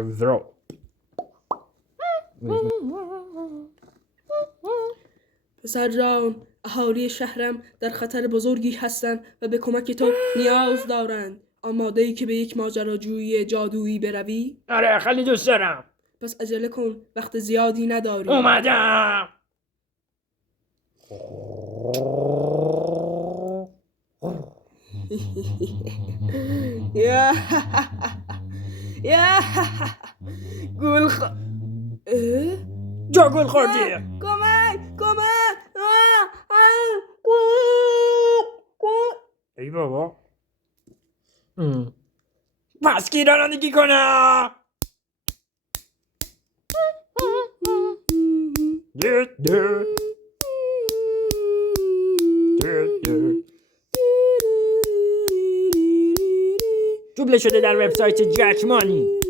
زرو. پسر جان، اهالی شهرم در خطر بزرگی هستند و به کمک تو نیاز دارند. آماده‌ای که به یک ماجراجویی جادویی بروی؟ آره خیلی دوست دارم. پس عجله کن، وقت زیادی نداری. اومدم. یا گل جا گل خوردی. کمک ای بابا. پس کی رانندگی کنه؟ جمله شده در وبسایت جک مانی.